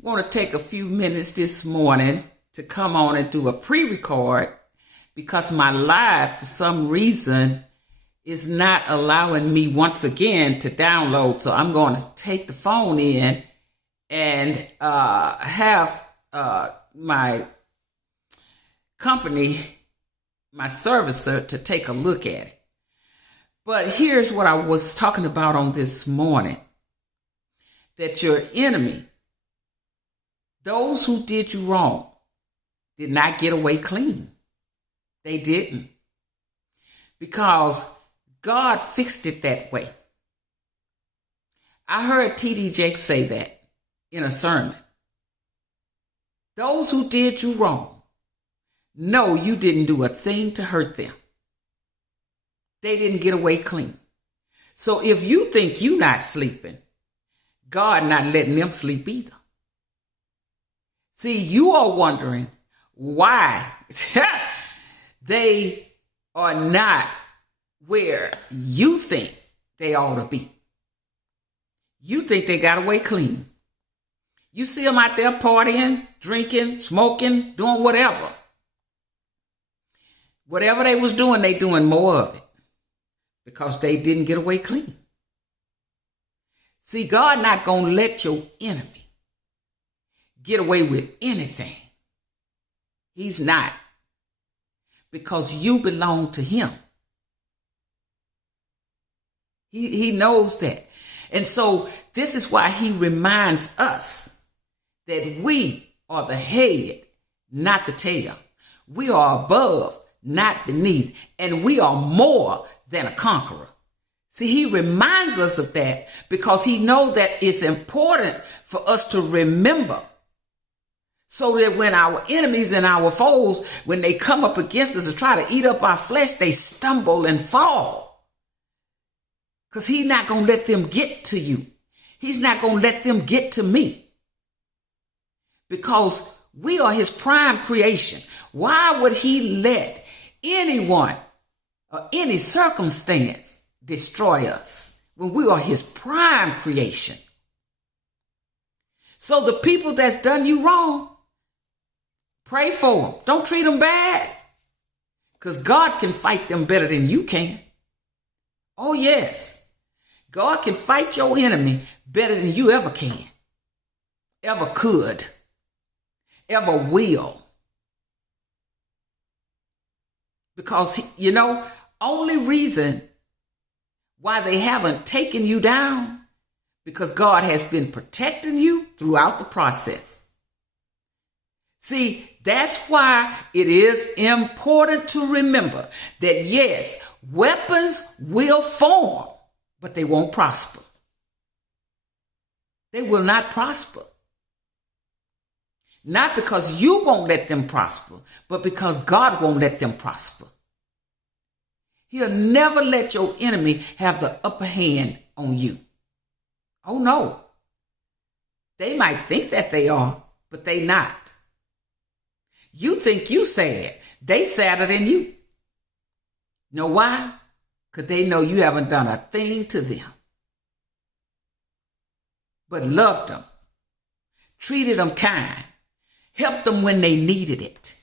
Want to take a few minutes this morning to come on and do a pre-record because my live, for some reason, is not allowing me once again to download. So I'm going to take the phone in and have my company, my servicer, to take a look at it. But here's what I was talking about on this morning. That your enemy, those who did you wrong, did not get away clean. They didn't. Because God fixed it that way. I heard T.D. Jakes say that in a sermon. Those who did you wrong, no, you didn't do a thing to hurt them. They didn't get away clean. So if you think you're not sleeping, God not letting them sleep either. See, you are wondering why they are not where you think they ought to be. You think they got away clean. You see them out there partying, drinking, smoking, doing whatever. Whatever they was doing, they doing more of it because they didn't get away clean. See, God not going to let your enemy get away with anything. He's not. Because you belong to him. He knows that. And so this is why he reminds us that we are the head, not the tail. We are above, not beneath. And we are more than a conqueror. See, he reminds us of that because he knows that it's important for us to remember so that when our enemies and our foes, when they come up against us and try to eat up our flesh, they stumble and fall. Because he's not going to let them get to you. He's not going to let them get to me. Because we are his prime creation. Why would he let anyone or any circumstance destroy us when we are his prime creation? So the people that's done you wrong, pray for them. Don't treat them bad. Because God can fight them better than you can. Oh, yes. God can fight your enemy better than you ever can, ever could, ever will. Because, only reason why they haven't taken you down, because God has been protecting you throughout the process. See, that's why it is important to remember that, yes, weapons will form, but they won't prosper. They will not prosper. Not because you won't let them prosper, but because God won't let them prosper. He'll never let your enemy have the upper hand on you. Oh, no. They might think that they are, but they not. You think you sad. They sadder than you. Know why? Because they know you haven't done a thing to them. But loved them. Treated them kind. Helped them when they needed it.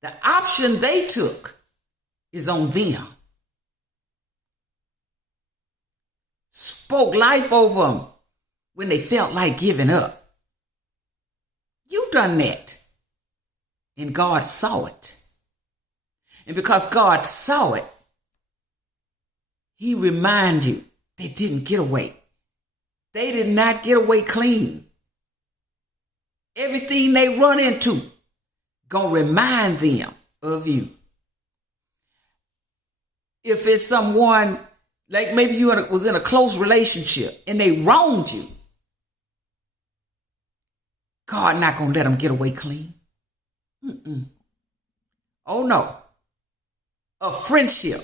The option they took is on them. Spoke life over them when they felt like giving up. You done that. And God saw it. And because God saw it, he reminded you they didn't get away. They did not get away clean. Everything they run into gonna remind them of you. If it's someone, like maybe you was in a close relationship and they wronged you, God not going to let them get away clean. Oh, no. A friendship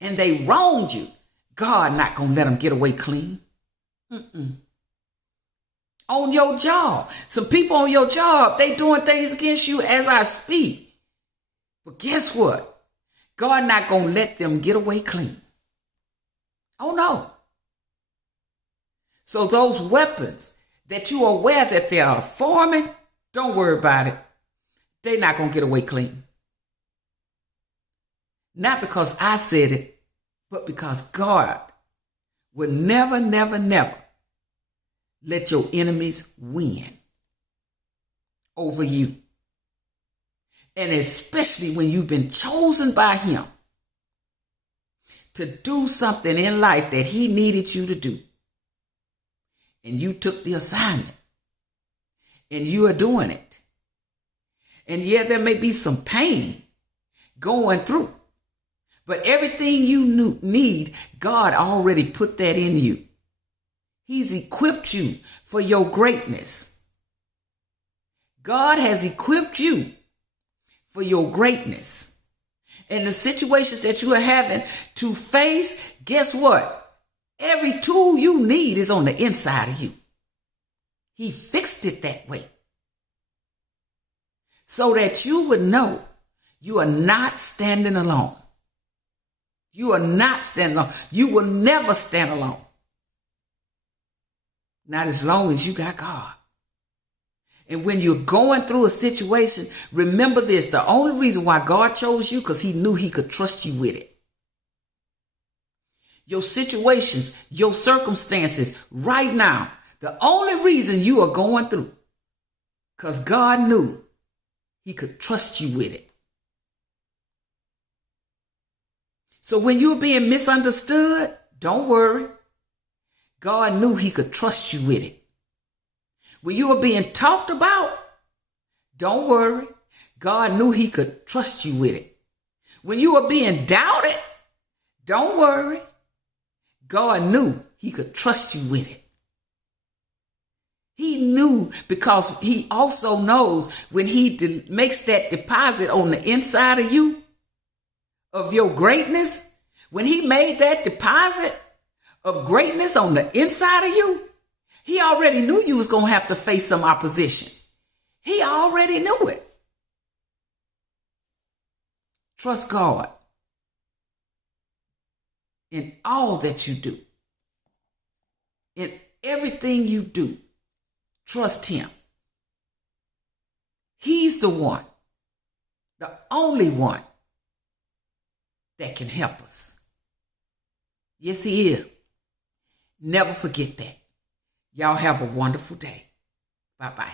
and they wronged you, God not going to let them get away clean. On your job, some people on your job, they doing things against you as I speak. But guess what? God not going to let them get away clean. Oh, no. So those weapons that you are aware that they are forming, don't worry about it. They're not going to get away clean. Not because I said it, but because God will never, never, never let your enemies win over you. And especially when you've been chosen by him to do something in life that he needed you to do. And you took the assignment. And you are doing it. And yeah, there may be some pain going through. But everything you need, God already put that in you. He's equipped you for your greatness. God has equipped you for your greatness. And the situations that you are having to face, guess what? Every tool you need is on the inside of you. He fixed it that way. So that you would know you are not standing alone. You are not standing alone. You will never stand alone. Not as long as you got God. And when you're going through a situation, remember this. The only reason why God chose you, because he knew he could trust you with it. Your situations, your circumstances right now, the only reason you are going through, because God knew he could trust you with it. So when you're being misunderstood, don't worry. God knew he could trust you with it. When you are being talked about, don't worry. God knew he could trust you with it. When you are being doubted, don't worry. God knew he could trust you with it. He knew, because he also knows when he makes that deposit on the inside of you, of your greatness, when he made that deposit of greatness on the inside of you, he already knew you was going to have to face some opposition. He already knew it. Trust God in all that you do. In everything you do, trust him. He's the one, the only one that can help us. Yes, he is. Never forget that. Y'all have a wonderful day. Bye-bye.